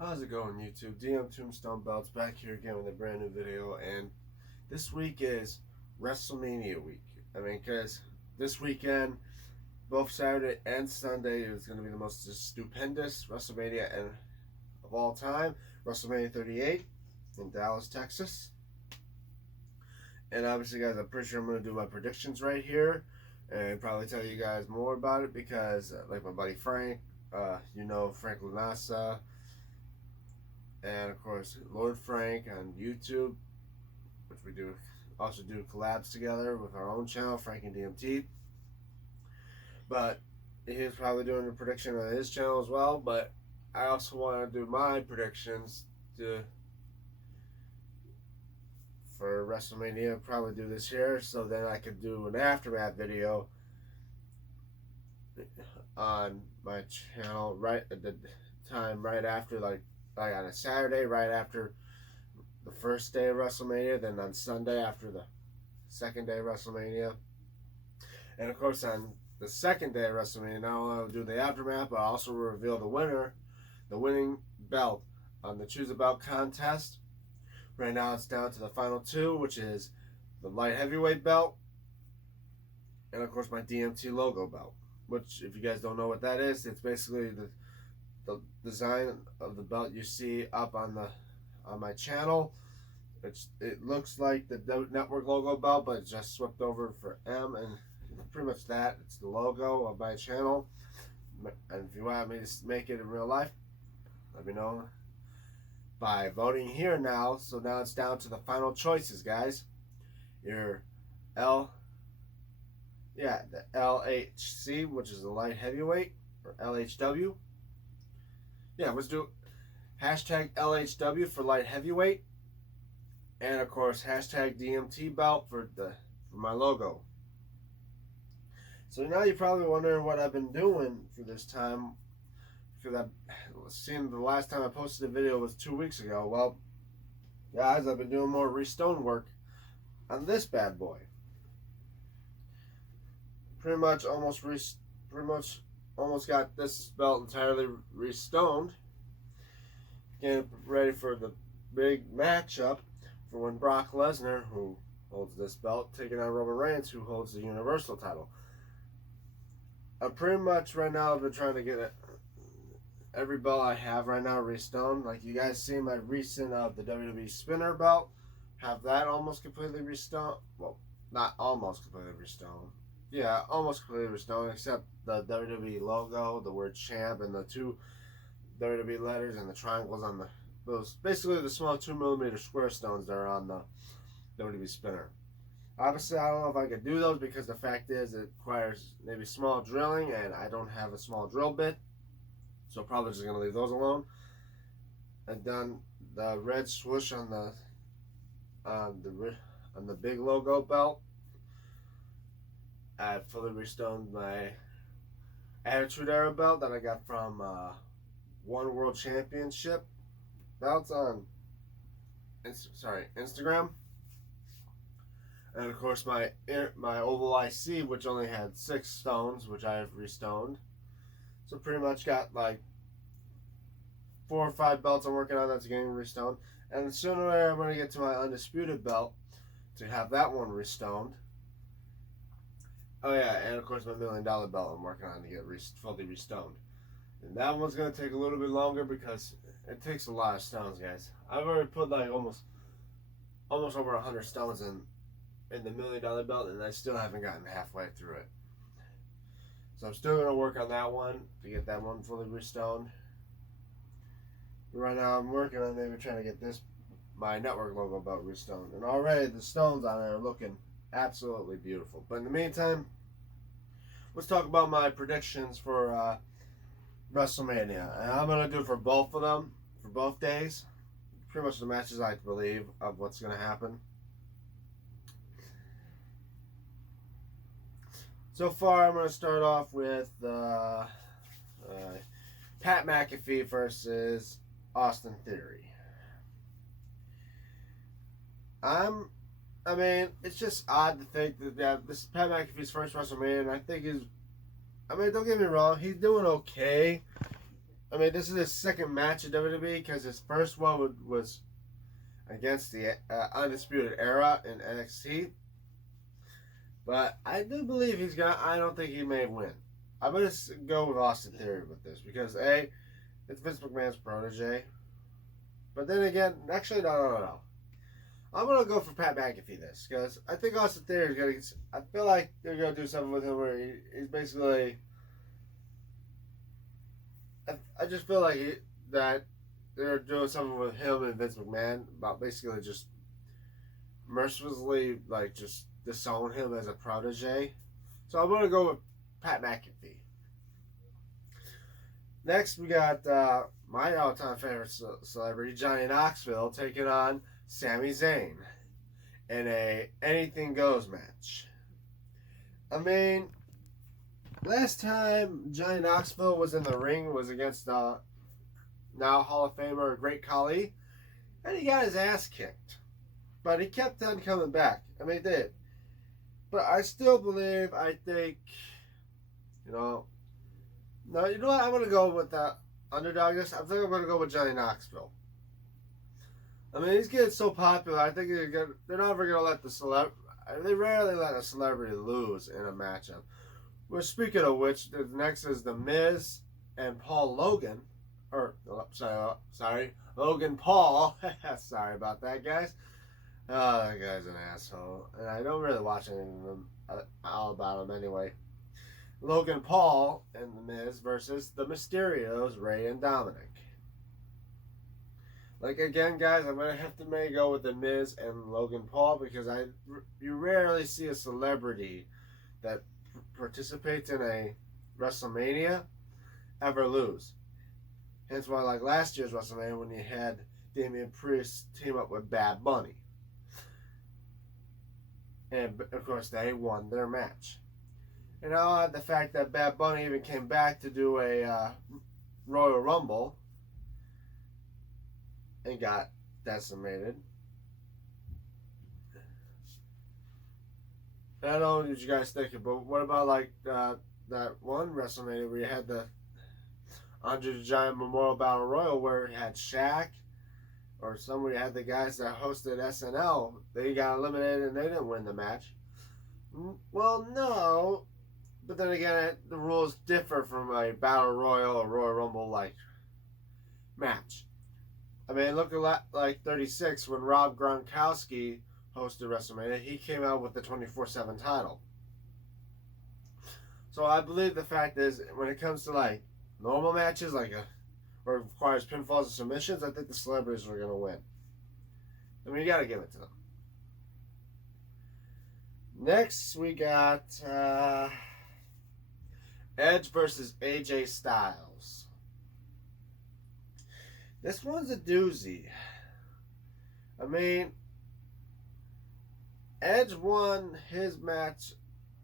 How's it going, YouTube? DM Tombstone Belts back here again with a brand new video, and this week is WrestleMania week. Because this weekend, both Saturday and Sunday, is going to be the most stupendous WrestleMania of all time. WrestleMania 38 in Dallas, Texas. And obviously, guys, I'm pretty sure I'm going to do my predictions right here and probably tell you guys more about it because, like my buddy Frank, Frank Lunasa, and of course Lord Frank on YouTube, which we also do collabs together with our own channel, Frank and DMT. But he's probably doing a prediction on his channel as well. But I also want to do my predictions for WrestleMania. Probably do this here, so then I could do an aftermath video on my channel right at the time, right after like on a Saturday, right after the first day of WrestleMania, then on Sunday after the second day of WrestleMania. And of course, on the second day of WrestleMania, not only will I do the aftermath, but I'll also reveal the winning belt on the Choose a Belt contest. Right now, it's down to the final two, which is the light heavyweight belt, and of course, my DMT logo belt. Which, if you guys don't know what that is, it's basically the design of the belt you see up on my channel. It looks like the network logo belt, but it's just swept over for M, and pretty much that. It's the logo of my channel. And if you want me to make it in real life, let me know by voting here now. So now it's down to the final choices, guys. The LHC, which is the light heavyweight, or LHW. Yeah, let's do hashtag LHW for light heavyweight, and of course hashtag DMT belt for my logo. So now you're probably wondering what I've been doing for this time, because I've seen the last time I posted a video was 2 weeks ago. Well, guys, I've been doing more restone work on this bad boy. Pretty much almost got this belt entirely restoned. Getting ready for the big matchup for when Brock Lesnar, who holds this belt, taking on Roman Reigns, who holds the Universal title. I'm pretty much right now, I've been trying to get every belt I have right now restoned. Like you guys see my recent of the WWE spinner belt, have that almost completely restoned. Well, not almost completely restoned. Yeah, almost completely restored, except the WWE logo, the word champ, and the two WWE letters and the triangles on those, basically the small 2mm square stones that are on the WWE spinner. Obviously, I don't know if I could do those because the fact is it requires maybe small drilling, and I don't have a small drill bit, so probably just gonna leave those alone. And done the red swoosh on the big logo belt. I fully restoned my Attitude Era belt that I got from One World Championship belts on Instagram. And of course my Oval IC, which only had 6 stones, which I have restoned. So pretty much got like 4 or 5 belts I'm working on that's getting restoned. And sooner I'm going to get to my Undisputed belt to have that one restoned. Oh yeah, and of course my $1 million belt I'm working on to get fully restoned. And that one's going to take a little bit longer because it takes a lot of stones, guys. I've already put like almost over 100 stones in the $1 million belt, and I still haven't gotten halfway through it. So I'm still going to work on that one to get that one fully restoned. Right now I'm working on maybe trying to get my network logo belt restoned. And already the stones on it are looking absolutely beautiful. But in the meantime, let's talk about my predictions for WrestleMania. And I'm going to do for both of them, for both days. Pretty much the matches I believe of what's going to happen. So far, I'm going to start off with Pat McAfee versus Austin Theory. It's just odd to think that this is Pat McAfee's first WrestleMania, and I think don't get me wrong, he's doing okay. I mean, this is his second match in WWE because his first one was against the Undisputed Era in NXT. But I do believe he's gonna. I don't think he may win. I'm gonna go with Austin Theory with this because A, it's Vince McMahon's protege. But then again, actually, no. I'm gonna go for Pat McAfee this because I think Austin Theory is gonna. I feel like they're gonna do something with him where he's basically. I just feel like that they're doing something with him and Vince McMahon about basically just mercilessly just disown him as a protege. So I'm gonna go with Pat McAfee. Next, we got my all-time favorite celebrity, Johnny Knoxville, taking on Sami Zayn in a anything goes match. I mean, last time Johnny Knoxville was in the ring was against now Hall of Famer Great Khali, and he got his ass kicked. But he kept on coming back. I mean, he did. But I still believe, I think, no, you know what? I'm going to go with the underdog this. I think I'm going to go with Johnny Knoxville. I mean, he's getting so popular. I think they're never going to let the celebrity. They rarely let a celebrity lose in a matchup. Well, speaking of which, the next is The Miz and Paul Logan. Logan Paul. Sorry about that, guys. Oh, that guy's an asshole. And I don't really watch anything of them, all about him anyway. Logan Paul and The Miz versus the Mysterios, Rey and Dominic. Again, guys, I'm going to have to maybe go with The Miz and Logan Paul because you rarely see a celebrity that participates in a WrestleMania ever lose. Hence why, last year's WrestleMania, when you had Damian Priest team up with Bad Bunny. And, of course, they won their match. And I the fact that Bad Bunny even came back to do a Royal Rumble and got decimated. I don't know what you guys thinking, but what about that one WrestleMania where you had the Andre the Giant Memorial Battle Royal where you had Shaq or somebody had the guys that hosted SNL, they got eliminated and they didn't win the match. Well, no, but then again, the rules differ from a Battle Royal or Royal Rumble match. I mean, look at 36 when Rob Gronkowski hosted WrestleMania, he came out with the 24/7 title. So I believe the fact is, when it comes to normal matches, where it requires pinfalls and submissions, I think the celebrities are going to win. I mean, you got to give it to them. Next, we got Edge versus AJ Styles. This one's a doozy. I mean, Edge won his match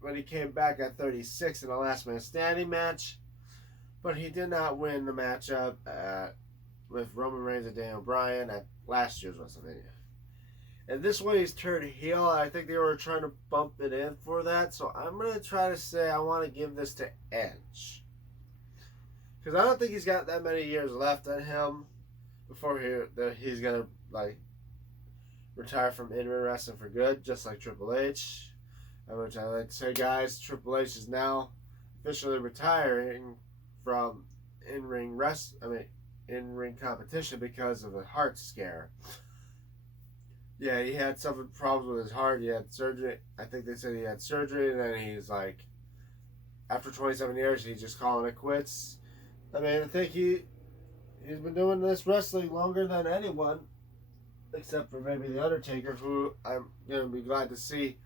when he came back at 36 in a last man standing match, but he did not win the matchup with Roman Reigns and Daniel Bryan at last year's WrestleMania. And this one he's turned heel. I think they were trying to bump it in for that, so I'm going to try to say I want to give this to Edge. Because I don't think he's got that many years left on him before he's going to retire from in-ring wrestling for good, just like Triple H. Which I like to say, guys, Triple H is now officially retiring from in-ring competition because of a heart scare. Yeah, he had some problems with his heart. He had surgery. I think they said he had surgery, and then he's after 27 years, he's just calling it quits. I mean, I think he's been doing this wrestling longer than anyone, except for maybe The Undertaker, who I'm going to be glad to see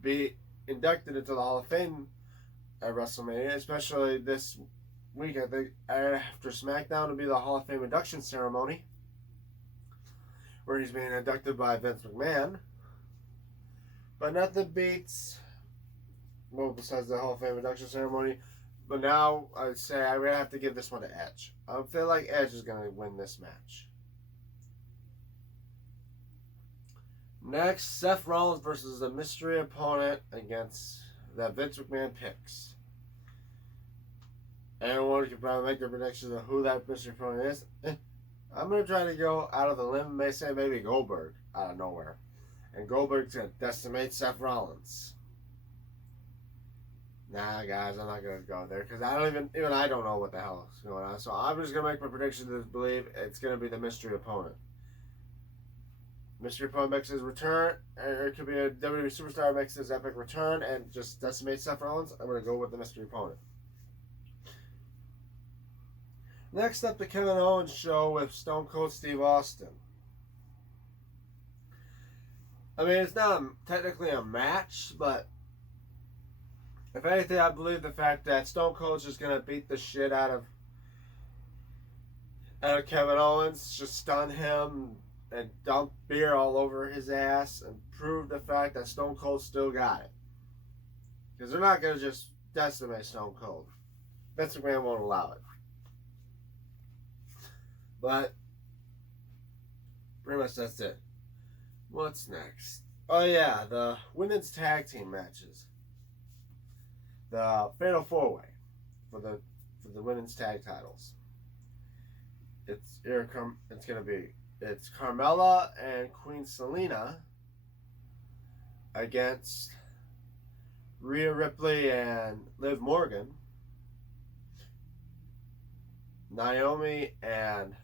be inducted into the Hall of Fame at WrestleMania, especially this week. I think after SmackDown will be the Hall of Fame induction ceremony, where he's being inducted by Vince McMahon. But nothing beats, besides the Hall of Fame induction ceremony. But now I'd say I would have to give this one to Edge. I feel like Edge is going to win this match. Next, Seth Rollins versus a mystery opponent against that Vince McMahon picks. anyone can probably make their predictions of who that mystery opponent is. I'm going to try to go out of the limb and may say maybe Goldberg out of nowhere. And Goldberg's going to decimate Seth Rollins. Nah, guys, I'm not going to go there because I don't know what the hell is going on. So I'm just going to make my prediction to believe it's going to be the mystery opponent. Mystery opponent makes his return, or it could be a WWE superstar makes his epic return and just decimates Seth Rollins. I'm going to go with the mystery opponent. Next up, the Kevin Owens show with Stone Cold Steve Austin. I mean, it's not technically a match, but if anything, I believe the fact that Stone Cold's just going to beat the shit out of Kevin Owens, just stun him and dump beer all over his ass and prove the fact that Stone Cold still got it. Because they're not going to just decimate Stone Cold. Vince McMahon won't allow it. But pretty much that's it. What's next? Oh yeah, the women's tag team matches. The Fatal 4-Way for the women's tag titles. It's Carmella and Queen Selena against Rhea Ripley and Liv Morgan, Naomi and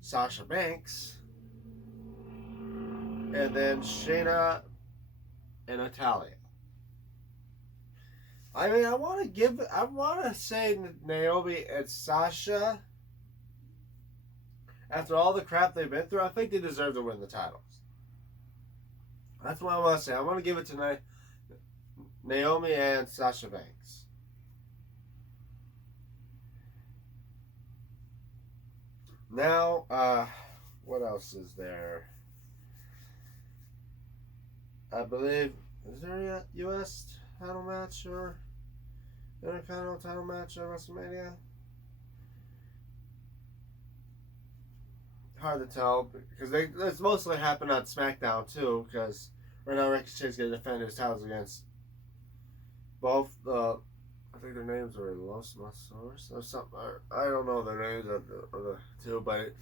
Sasha Banks, and then Shayna and Natalya. I mean, I want to say Naomi and Sasha, after all the crap they've been through, I think they deserve to win the titles. That's what I want to say. I want to give it to Naomi and Sasha Banks. Now, what else is there? I believe, is there a U.S. title match or Intercontinental title match at WrestleMania? Hard to tell because it's mostly happened on SmackDown too. Because right now Ricochet's going to defend his titles against both I think their names are Los Masos or something. I don't know the names of the two, but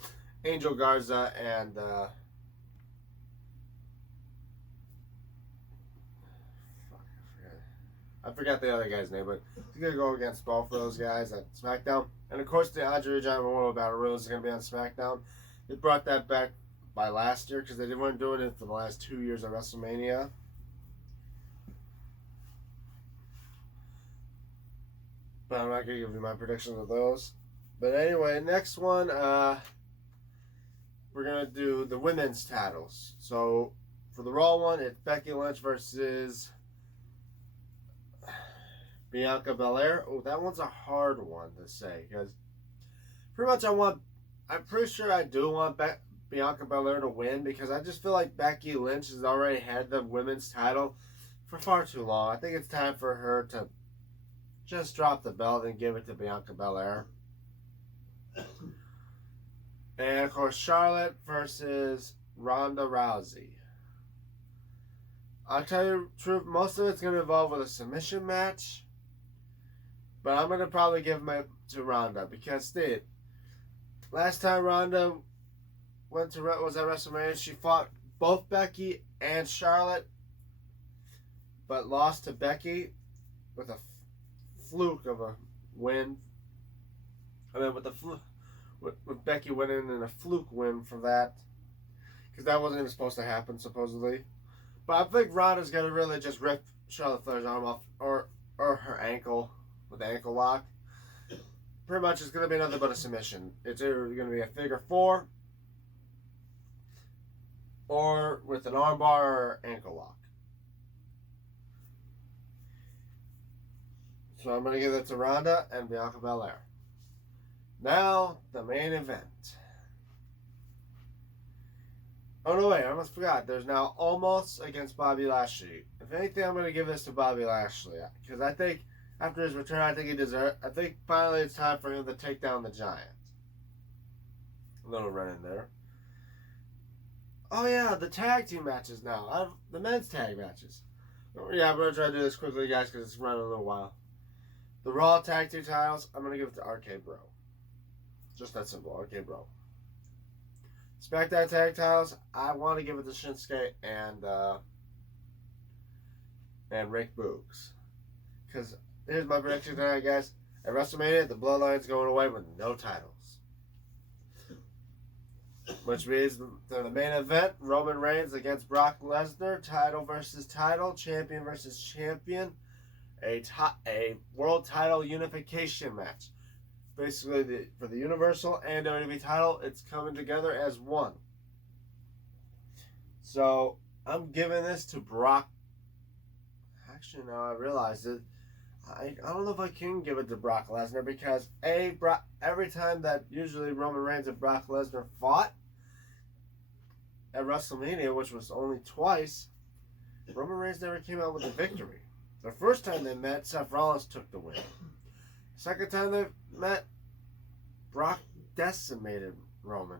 Angel Garza and I forgot the other guy's name, but he's going to go against both of those guys at SmackDown. And of course, the Andre Giant Memorial Battle Royal is going to be on SmackDown. They brought that back by last year because they weren't doing it for the last 2 years of WrestleMania. But I'm not going to give you my predictions of those. But anyway, next one, we're going to do the women's titles. So, for the Raw one, it's Becky Lynch versus Bianca Belair. Oh, that one's a hard one to say. Because pretty much I'm pretty sure I do want Bianca Belair to win. Because I just feel like Becky Lynch has already had the women's title for far too long. I think it's time for her to just drop the belt and give it to Bianca Belair. And of course, Charlotte versus Ronda Rousey. I'll tell you the truth, most of it's going to involve with a submission match. But I'm going to probably give it to Ronda because last time Ronda was at WrestleMania, she fought both Becky and Charlotte, but lost to Becky with a fluke of a win. I mean, with Becky winning and a fluke win for that, because that wasn't even supposed to happen supposedly. But I think Ronda's gonna really just rip Charlotte Flair's arm off, or her ankle with the ankle lock. Pretty much, it's gonna be nothing but a submission. It's either gonna be a figure four, or with an armbar or ankle lock. So I'm going to give it to Ronda and Bianca Belair. Now, the main event. Oh, no, wait. I almost forgot. There's now Almost against Bobby Lashley. If anything, I'm going to give this to Bobby Lashley. Because I think, after his return, I think finally it's time for him to take down the Giant. A little run in there. Oh, yeah. The tag team matches now. The men's tag matches. Yeah, I'm going to try to do this quickly, guys, because it's running a little while. The Raw Tag Team titles, I'm going to give it to RK Bro. Just that simple, RK Bro. SmackDown Tag titles, I want to give it to Shinsuke and Rick Boogs. Because here's my prediction tonight, guys. At WrestleMania, the Bloodline's going away with no titles. Which means the main event, Roman Reigns against Brock Lesnar, title versus title, champion versus champion, a world title unification match. Basically, for the Universal and WWE title, it's coming together as one. So, I'm giving this to Brock. Actually, now I realize it. I don't know if I can give it to Brock Lesnar because every time that usually Roman Reigns and Brock Lesnar fought at WrestleMania, which was only twice, Roman Reigns never came out with a victory. The first time they met, Seth Rollins took the win. Second time they met, Brock decimated Roman.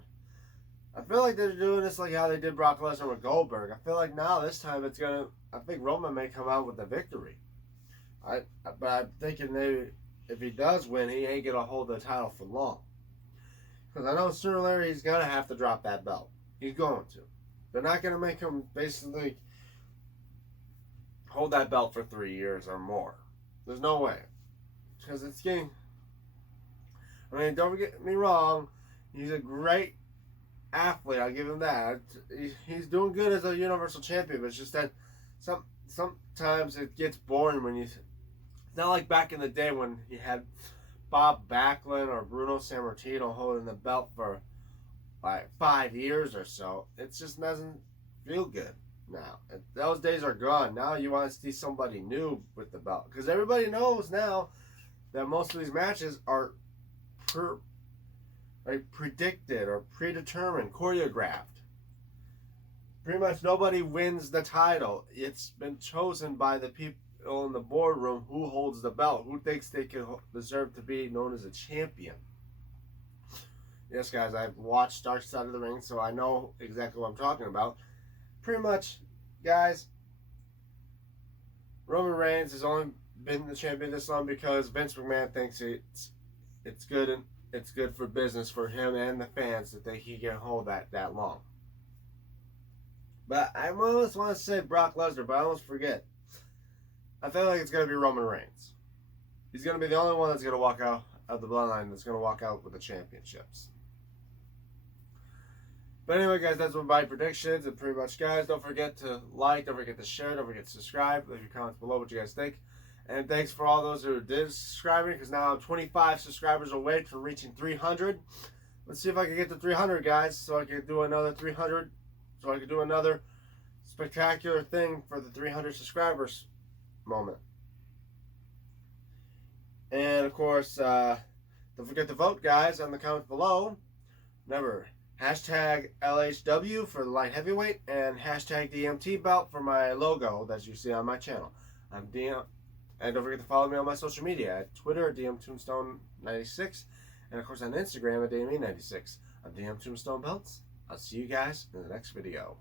I feel like they're doing this like how they did Brock Lesnar with Goldberg. I feel like now this time I think Roman may come out with a victory. But I'm thinking maybe if he does win, he ain't gonna hold the title for long. Because I know sooner or later he's gonna have to drop that belt. He's going to. They're not gonna make him basically hold that belt for 3 years or more. There's no way. Because it's getting. I mean, don't get me wrong. He's a great athlete. I'll give him that. He's doing good as a Universal Champion, but it's just that sometimes it gets boring when you. It's not like back in the day when you had Bob Backlund or Bruno Sammartino holding the belt for like 5 years or so. It just doesn't feel good now. Those days are gone. Now you want to see somebody new with the belt. Because everybody knows now that most of these matches are predicted or predetermined, choreographed. Pretty much nobody wins the title. It's been chosen by the people in the boardroom who holds the belt, who thinks they can deserve to be known as a champion. Yes, guys, I've watched Dark Side of the Ring, so I know exactly what I'm talking about. Pretty much, guys, Roman Reigns has only been the champion this long because Vince McMahon thinks it's good and it's good for business for him and the fans that he can hold that long. But I almost want to say Brock Lesnar, but I almost forget. I feel like it's going to be Roman Reigns. He's going to be the only one that's going to walk out of the bloodline that's going to walk out with the championships. But anyway, guys, that's my predictions. And pretty much, guys, don't forget to like, don't forget to share, don't forget to subscribe. Leave your comments below what you guys think. And thanks for all those who did subscribe me, because now I'm 25 subscribers away from reaching 300. Let's see if I can get to 300, guys, so I can do another 300. So I can do another spectacular thing for the 300 subscribers moment. And, of course, don't forget to vote, guys, on the comments below. Remember, hashtag LHW for the light heavyweight and hashtag DMT belt for my logo that you see on my channel. I'm DM. And don't forget to follow me on my social media at Twitter at DMTombstone96 and, of course, on Instagram at DME96. I'm DM Tombstone Belts. I'll see you guys in the next video.